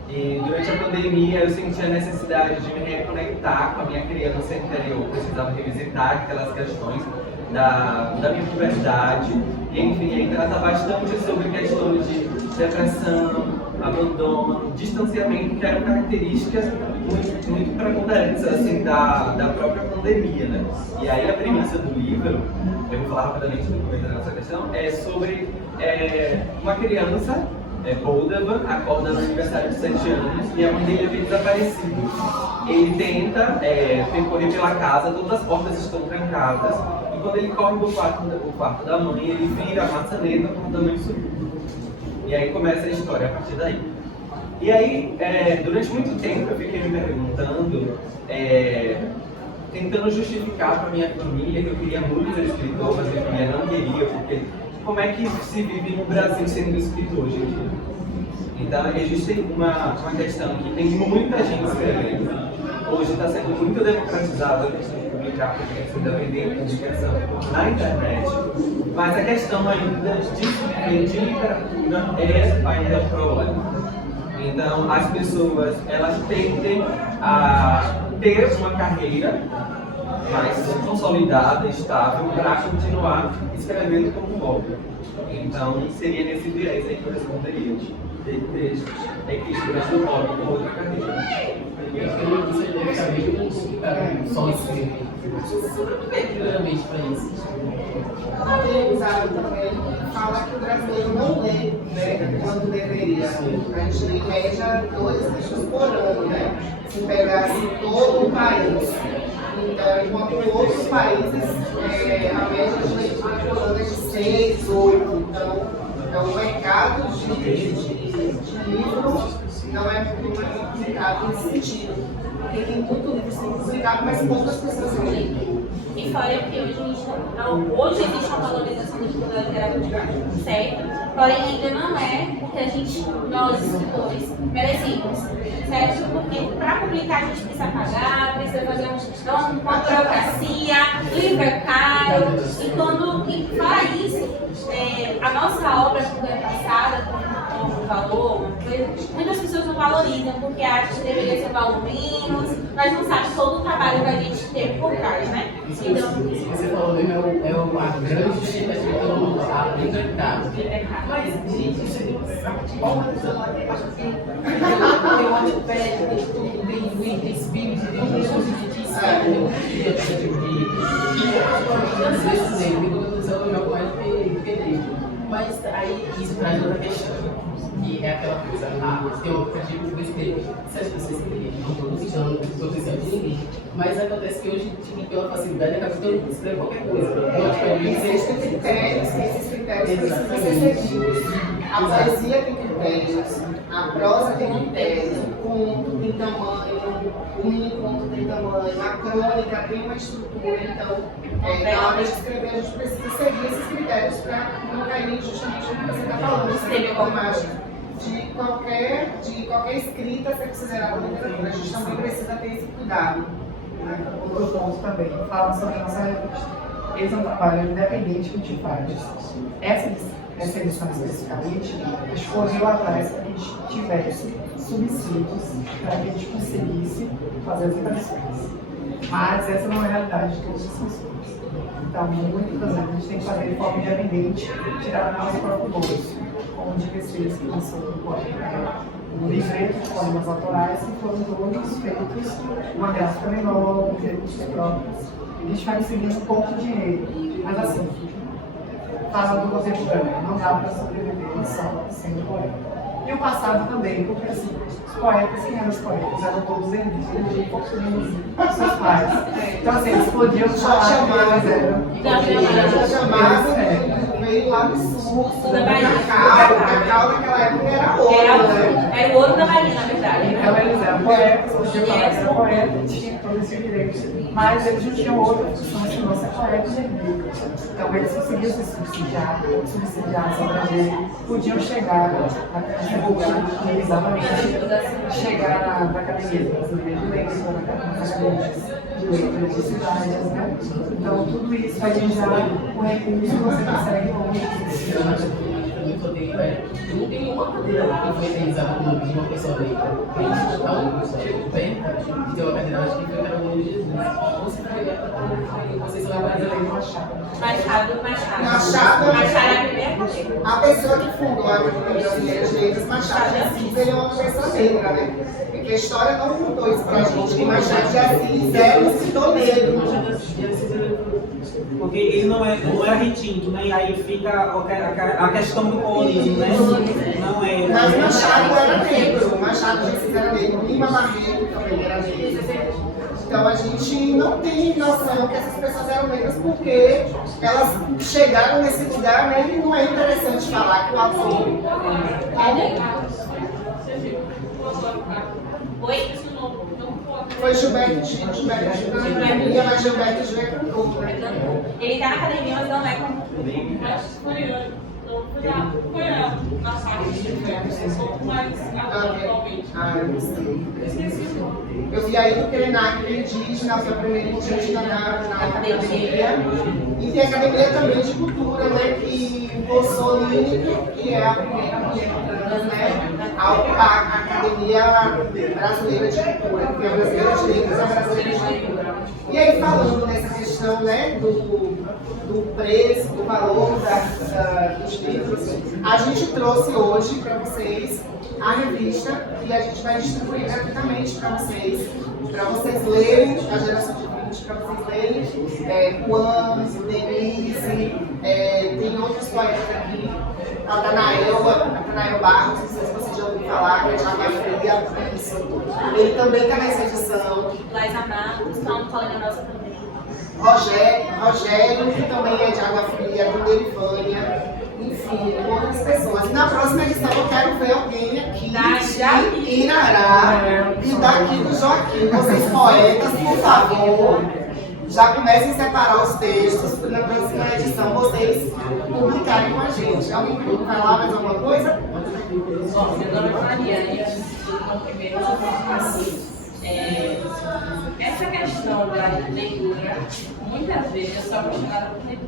E durante a pandemia eu senti a necessidade de me reconectar com a minha criança interior. Eu precisava revisitar aquelas questões da minha puberdade. E enfim, aí trata bastante sobre questões de depressão, abandono, distanciamento, que eram características muito preponderantes assim, da própria pandemia, né? E aí a premissa do livro, eu vou falar rapidamente no começo dessa questão, é sobre uma criança, Boldavan, acorda no aniversário de 7 anos e a mãe dele havia desaparecido. Ele tenta percorrer pela casa, todas as portas estão trancadas, e quando ele corre pro quarto da mãe, ele vira a maçaneta com o tamanho subiu. E aí começa a história a partir daí. E aí, durante muito tempo eu fiquei me perguntando, tentando justificar para minha família que eu queria muito ser escritor, mas minha família não queria, porque como é que se vive no Brasil sendo escritor hoje em dia? Então existe uma questão que tem muita gente escrevendo. Hoje está sendo muito democratizada a questão de publicar, porque é independente de publicação na internet, mas a questão ainda de literatura é ainda um problema. Então as pessoas elas tendem a ter uma carreira mais consolidada, estável, para continuar escrevendo como hobby. Então seria nesse viés aí que eu responderia. Equilibrando o hobby com outra carreira. Você deve estar meio complicado só escrever. Primeiramente para isso. Usado também fala que o brasileiro não lê, né, quando deveria. A gente lê em média 2 livros por ano, né? Se pegasse todo o país. Então, enquanto em outros países, a média de leitura por ano é de 6, 8. Então, o mercado de livros não é publicado nesse sentido. Porque tem muito livro sendo publicado, mas poucas pessoas leem. E fora que hoje existe uma valorização do estudo da literatura, certo? Porém, ainda não é o que nós escritores, merecemos, certo? Porque para publicar a gente precisa pagar, precisa fazer uma burocracia, livro é caro, e fora isso, a nossa obra, quando é passada com valor, muitas pessoas não valorizam, porque acham que deveria ser valor menos, mas não sabem todo o trabalho que a gente teve por trás, né? Então, você falou mesmo, a grande justificativa que todo mundo fala, livro é caro. Mas, gente, isso aqui é uma porra do celular, tem iPad, tem tudo, tem Wii, tem Spirit, tem coisas de Skype, tem um às vezes, né, eu jogo mais do que livro. Mas aí isso traz outra questão, que é aquela coisa, tem um aplicativo que eu escrevo, se as pessoas escrevem, não estou precisando de ninguém. Mas acontece que hoje, pela facilidade, acaba que eu escrevo qualquer coisa. Existem critérios, esses critérios precisam ser seguidos. A poesia tem critérios, a prosa tem critérios, o conto tem tamanho, o mini conto tem tamanho, a crônica tem uma estrutura, então na hora de escrever a gente precisa seguir esses critérios para não cair justamente no que você está falando, escrever com imagem. De qualquer escrita ser considerada literatura, a gente também precisa ter esse cuidado. Outro ponto também, fala sobre a nossa revista. Eles é um trabalho independente que a gente faz. Essa edição especificamente escolheu atrás para que a gente tivesse subsídios para que a gente conseguisse fazer as impressões. Mas essa não é a realidade de todas as pessoas. Então, muitas vezes a gente tem que fazer de forma independente, tirar do nosso próprio bolso, como de pesquisas que lançou um livreto de poemas autorais que foram todos feitos uma gráfica menor, recursos próprios. A gente vai conseguindo um pouco de dinheiro, mas assim, fala do contemporâneo, não dá para sobreviver só sendo poeta. E o passado também, porque assim, os poetas, quem eram os poetas? Eram todos indígenas, seus pais. Então assim, eles podiam falar que eles eram. Chamado veio lá do sul, o cacau naquela época era ouro, né? Era o ouro da Bahia, na verdade. Então eles eram poetas, podiam falar que eram poetas, tinham todo esse direito. Mas eles não tinham outra função que não ser poetas e bíblicos. Então eles conseguiam se subsidiar, se abranger, podiam chegar exatamente, chegar na academia brasileira de letras, na academia de letras de cidades, né? Então tudo isso vai gerar um recurso que você consegue Eu não tenho uma cadeira que foi realizada por uma pessoa negra. Então, perto de ter uma cadeira, acho que foi para o de Jesus. Vocês lembram de Machado é a primeira cadeira. A pessoa que fundou a Academia Brasileira de Letras, Machado de Assis, ele é uma pessoa negra, né? Porque a história não contou isso pra gente, que Machado de Assis era um escritor negro. Porque ele não é retinto, né? E aí fica a questão do colonismo, né? Não é. Mas Machado era negro, Machado de Assis era negro, Lima Barreto também era negro. Então a gente não tem noção que essas pessoas eram negras porque elas chegaram nesse lugar, né? E não é interessante falar que o autor Oi? foi Gilberto Gil, mas Gilberto Gil é cantor, né? Ele tá na academia, mas não é como. Foi na parte de professor, mas atualmente. Eu não sei. Eu vi aí no Krenak, que é indígena, foi a primeira indígena na academia. E tem a academia também de cultura, né? Que o Bolsonaro, que é a primeira mulher trans, né? A Academia Brasileira de Cultura, que é a Brasileira de Letras, a Brasileira de Cultura. E aí, falando nessa questão, né, do preço, do valor dos livros, a gente trouxe hoje para vocês a revista e a gente vai distribuir gratuitamente para vocês lerem a geração de 20, para vocês lerem Juan, Denise, tem outros poetas aqui, Natanael Barros, não sei se vocês já ouviram falar, que é de Água Fria, ele também está nessa edição. Laís Amado, que está no colega nossa também. Rogério, que também é de Água Fria, do Derivânia, enfim, outras pessoas. E na próxima edição eu quero ver alguém aqui de Irará e daqui do Joaquim. Vocês poetas, por favor, já comecem a separar os textos para na próxima edição vocês publicarem com a gente. Alguém quer falar mais alguma coisa? Bom, meu nome é Mariane, eu primeiro assim, essa questão da leitura, muitas vezes eu sou apaixonada por leitura.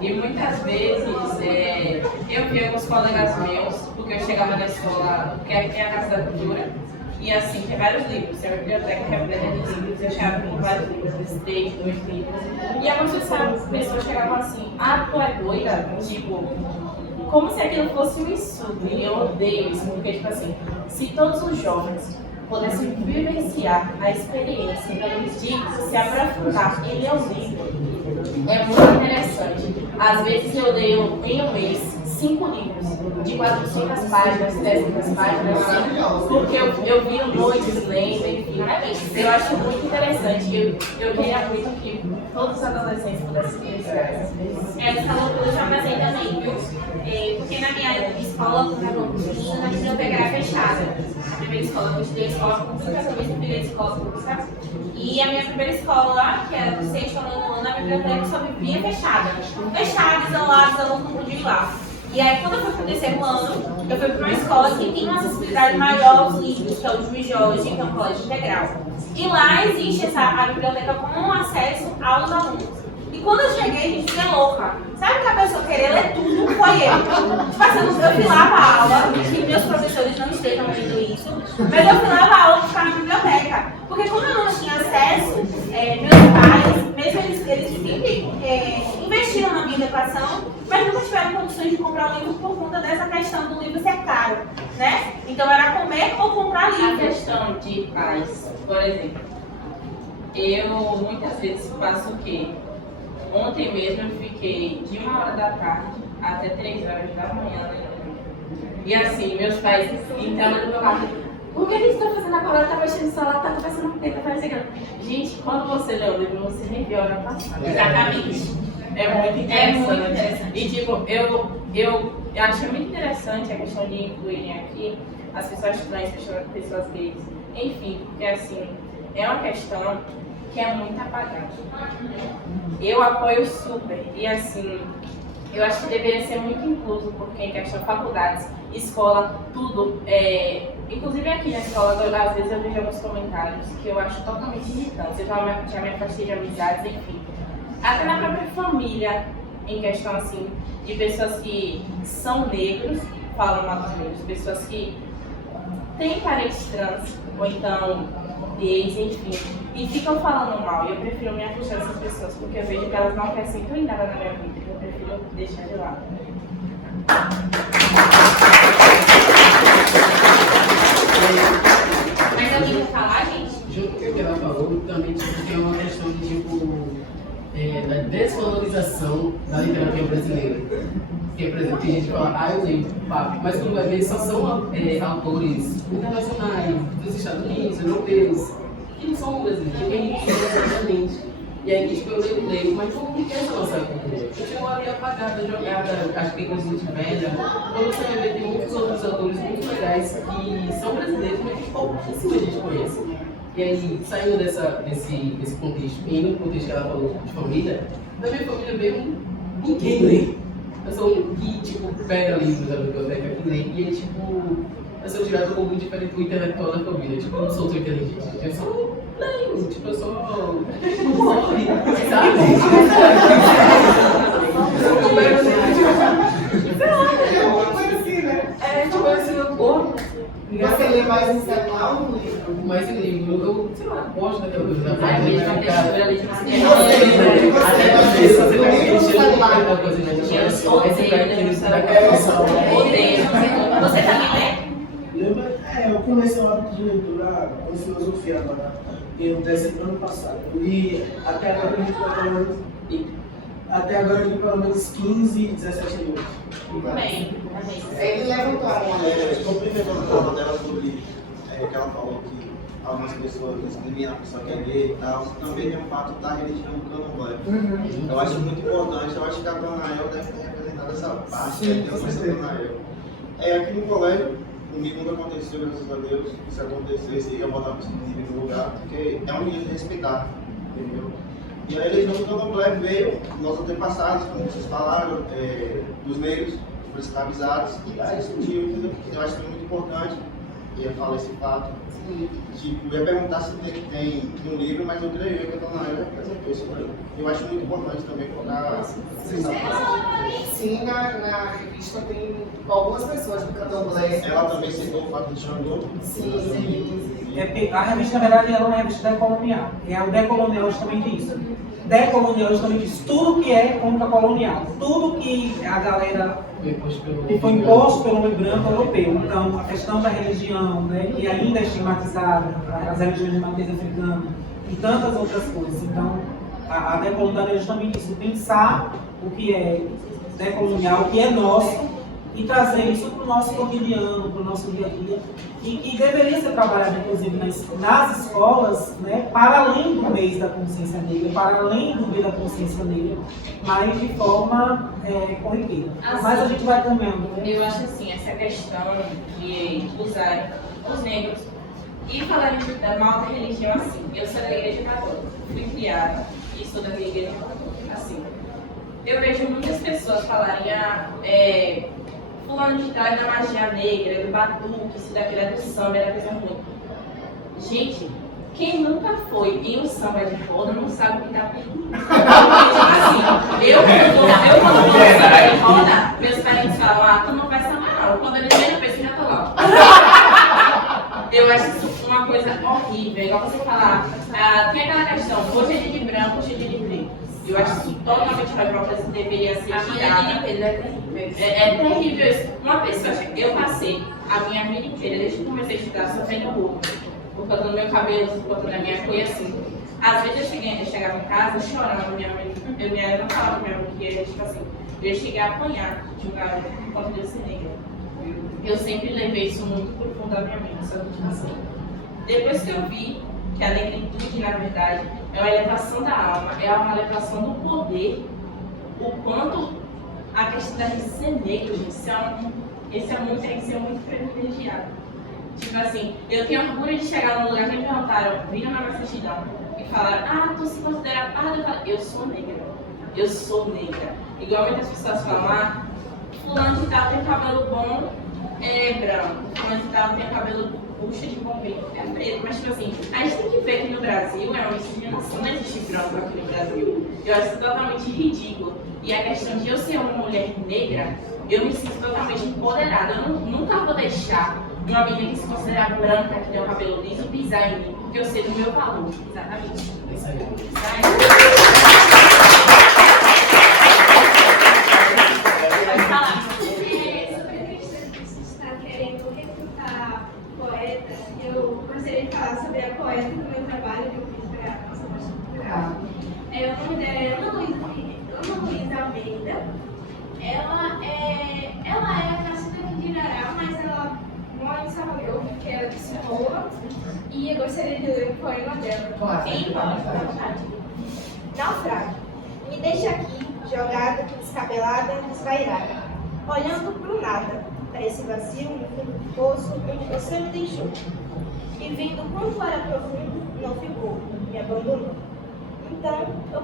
E muitas vezes eu vi alguns colegas meus, porque eu chegava na escola, que é a Casa da Cultura, e assim, tem vários livros, tem a biblioteca repleta de livros, eu chegava com vários livros, 3, 2 livros, e algumas pessoas chegavam assim, tu é doida? Tipo, como se aquilo fosse um estudo, e eu odeio isso, porque tipo assim, se todos os jovens pudessem vivenciar a experiência de se aprofundar e ler o livro, é muito interessante. Às vezes eu leio em um mês 5 livros de 400 páginas, 300 páginas, assim, porque eu vi noites lendo, enfim, eu acho muito interessante. Eu queria muito que todos os adolescentes pudessem vivenciar essa experiência. Essa loucura eu já passei também, viu? Porque na minha escola, quando eu estava na biblioteca era fechada. A primeira escola, eu estudei escola pública, também estudei escola pública. E a minha primeira escola, que era do 6º ao 9º ano, a biblioteca só vivia fechada. Fechada, isolada, os alunos não podiam ir lá. E aí, quando eu fui pro 3º ano, eu fui para uma escola que tem uma acessibilidade maior aos livros, que é o Juiz Jorge, que é um colégio integral. E lá existe a biblioteca com acesso aos alunos. E quando eu cheguei, gente, fiquei louca. Sabe que a pessoa querer ler tudo? Foi eu. Tipo assim, eu fui lá pra aula, que meus professores não estejam vendo isso, mas eu fui lá pra aula ficar na biblioteca. Porque como eu não tinha acesso, meus pais, mesmo eles sempre investiram na minha educação, mas nunca tiveram condições de comprar um livro por conta dessa questão do livro ser caro, né? Então era comer ou comprar A livro. questão de pais, por exemplo, eu muitas vezes faço o quê? Ontem mesmo eu fiquei de 1h da tarde até 3h da manhã. E assim, meus pais entram no meu quarto. O que a gente está fazendo agora? Tá mexendo no celular, tá conversando com quem, tá fazendo aquilo. Gente, quando você lê o livro, você nem vê a hora passada. Exatamente. É muito interessante. E tipo, eu achei muito interessante a questão de incluírem aqui as pessoas trans, pessoas gays. Enfim, porque assim, é uma questão que é muito apagada. Eu apoio super. E assim, eu acho que deveria ser muito incluso, porque em questão de faculdades, escola, tudo. Inclusive aqui na escola, às vezes eu vejo alguns comentários que eu acho totalmente irritantes. Eu já me afastei de amizades, enfim. Até na própria família, em questão assim, de pessoas que são negros, falam mal dos negros, pessoas que têm parentes trans, ou então gays, enfim, e ficam falando mal. E eu prefiro me afastar dessas pessoas, porque eu vejo que elas não acrescentam nada na minha vida, eu prefiro deixar de lado. Mas alguém quer falar, gente? Junto com o que ela falou, também tem uma questão de da desvalorização da literatura brasileira. Porque, por exemplo, tem gente que fala, eu leio papo, mas quando vai ver, só são autores internacionais, dos Estados Unidos, europeus, que não são brasileiros, que são brasileiros. E aí, tipo, eu leio, mas todo mundo quer essa nossa cultura. Eu chego ali apagada, jogada, acho que tem coisa muito velha. Quando você vai ver, tem muitos outros autores muito legais que são brasileiros, mas que pouquíssima gente conhece. E aí, saindo desse contexto, e no contexto que ela falou de família, da minha família mesmo, ninguém lê. Eu sou um que, tipo, pega livros da biblioteca que lê, e aí, tipo, eu sou tirado como diferente do intelectual da família. Tipo, eu não sou tão inteligente, eu sou leio, tipo, eu sou mole, sabe? É uma coisa assim, né? Tipo assim, eu corro. Você lê mais no celular ou no livro? Mas em livro, eu, sei lá, gosto daquela coisa da Ai, família, mesmo, cara. a leitura Você no livro ou no celular? Odeio. Você também lê? Eu comecei o hábito de leitura com filosofia agora, em dezembro do ano passado. Eu li até agora eu li pelo menos 15, 17 livros. Bem. Ele levantou a mão. Complementando a fala dela sobre que ela falou que algumas pessoas discriminam a pessoa que é gay e tal, também tem um fato da religião do candomblé. Eu acho muito importante, eu acho que a Dona Nael deve ter representado essa parte da Dona Nael. Aqui no colégio, comigo nunca aconteceu, graças a Deus, que se acontecesse, ia botar o menino no lugar, porque é um menino respeitado, entendeu? E a religião do candomblé veio, nossos antepassados, como vocês falaram, dos negros, dos escravizados, e daí surgiu, entendeu? Eu acho que é muito importante, ia falar esse fato. Tipo, eu ia perguntar se tem no livro, mas eu creio que a Dona Nael representou isso. Eu acho muito importante também colocar essa parte. Sim, na revista tem algumas pessoas do candomblé. Ela também citou o fato de Xangô. Sim. A revista, na verdade, ela é uma revista decolonial. O decolonial justamente isso. Decolonial justamente isso. Tudo que é contra-colonial. Tudo que a galera que foi imposto pelo homem branco europeu. Então, a questão da religião, né, que ainda é estigmatizada, as religiões de matriz africana e tantas outras coisas. Então, a decolonial é justamente isso. Pensar o que é decolonial, o que é nosso, e trazer isso para o nosso cotidiano, para o nosso dia a dia, e que deveria ser trabalhado, inclusive, nas escolas, né, para além do mês da consciência negra, para além do mês da consciência negra, mas de forma corriqueira. Assim, mas a gente vai comendo. Né? Eu acho assim, essa questão de usar os negros e falar da mal da religião assim. Eu sou da igreja católica, fui criada e sou da igreja católica, assim. Eu vejo muitas pessoas falarem, fulano de trás da magia negra, do batuque, isso daquilo é do samba, era coisa ruim. Gente, Quem nunca foi em um samba de roda não sabe o que dá perigo. Assim, eu quando vou no samba de roda, meus parentes falam, tu não vai sambar não. Quando eles vêm, eu penso, já tô lá. Eu acho isso uma coisa horrível, igual você falar, tem aquela questão, hoje é dia de branco, hoje é dia de preto. Eu acho isso totalmente próprio, deveria ser tirada. É terrível isso. Uma pessoa, eu passei a minha vida inteira, desde que comecei a estudar, sofrendo bullying. Por conta do meu cabelo, por conta da minha cor, assim. Às vezes eu chegava em casa chorando, minha mãe, eu não falava com minha mãe que era, tipo assim, eu ia chegar a apanhar de um cara por conta de eu ser negra. Eu sempre levei isso muito profundo da minha mente, sabe? Tipo assim. Depois que eu vi que a negritude, na verdade, é uma elevação da alma, é uma elevação do poder, o quanto a questão da gente ser negro, gente, esse é muito privilegiado. Tipo assim, eu tenho orgulho de chegar num lugar que me perguntaram, viram na minha certidão, e falaram, tu se considera parda? Eu falei, eu sou negra. Igual muitas pessoas falam, fulano de tal tem cabelo bom, é branco, fulano de tal tem cabelo puxa de bombeiro, é preto. Mas tipo assim, a gente tem que ver que no Brasil é uma miscigenação, não existe branco aqui no Brasil. Eu acho isso totalmente ridículo. E a questão de eu ser uma mulher negra, eu me sinto totalmente empoderada. Eu nunca vou deixar uma menina que se considera branca, que tem o cabelo liso, pisar em mim, porque eu sei do meu valor. Exatamente. Isso aí. Pode falar. Sobre a questão que você está querendo recrutar poetas, eu gostaria de falar sobre a poeta do meu trabalho que eu fiz para a nossa mostra cultural. O nome dela é Ana Luísa Almeida. Ela é nascida aqui de Irará, mas ela mora em Salvador, que é de Cirola, e eu gostaria de ler o poema dela. Naufrágio. Me deixa aqui, jogada, descabelada, desvairada, olhando pro nada, para esse vazio no fundo do poço onde você me deixou. E vendo quanto era profundo, não ficou, me abandonou. Então, eu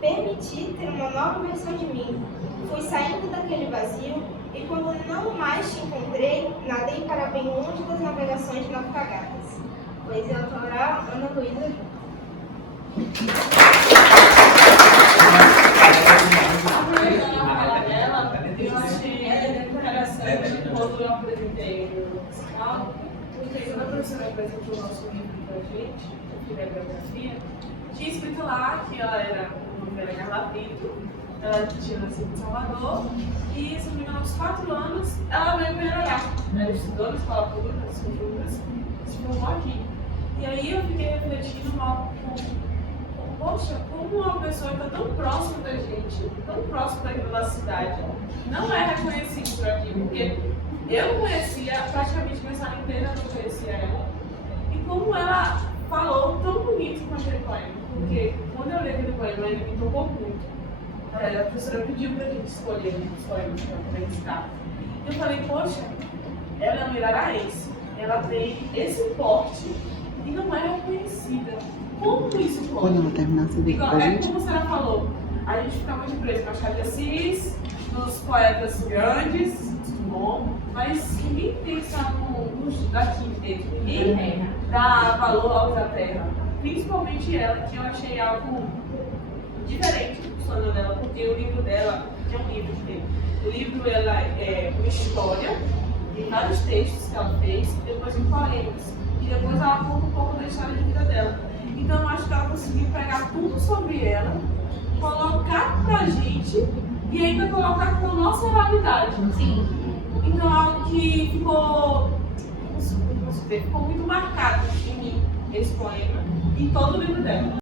permiti ter uma nova versão de mim. Fui saindo daquele vazio e quando não mais te encontrei, nadei para bem longe das navegações naufragadas. Poesia autoral, Ana Luísa. Aproveitando a fala dela, eu achei interessante quando eu apresentei o musical, porque quando a professora apresentou o nosso livro pra gente, que é a biografia, tinha escrito lá que ela era Carla Pinto, ela tinha nascido em Salvador, e se não me engano, aos 4 anos, ela veio para Irará. Ela estudou na escola pública, nas culturas, se formou aqui. E aí eu fiquei refletindo poxa, como uma pessoa que está tão próxima da gente, tão próxima da cidade, não é reconhecida por aqui, porque eu conhecia praticamente minha sala inteira, eu não conhecia ela. E como ela falou tão bonito com aquele poema, porque quando eu li aquele poema, ele me tocou muito. A professora pediu pra gente escolher os poemas para recitar. E eu falei, poxa, ela é uma iraraense, ela tem esse porte e não é reconhecida. Como isso pode? Quando ela terminar essa É como a senhora falou, a gente fica muito preso no Machado de Assis, nos poetas grandes, bom, mas ninguém pensa nos daqui dentro, ninguém dá valor aos da terra. Principalmente ela, que eu achei algo diferente do sonho dela, porque o livro dela é um livro de o livro ela é uma história de vários textos que ela fez, depois em poemas, e depois ela conta um pouco da história de vida dela. Então eu acho que ela conseguiu pegar tudo sobre ela, colocar pra gente e ainda colocar com a nossa realidade. Sim. Então algo que ficou muito marcado em mim, esse poema, e todo o livro dela.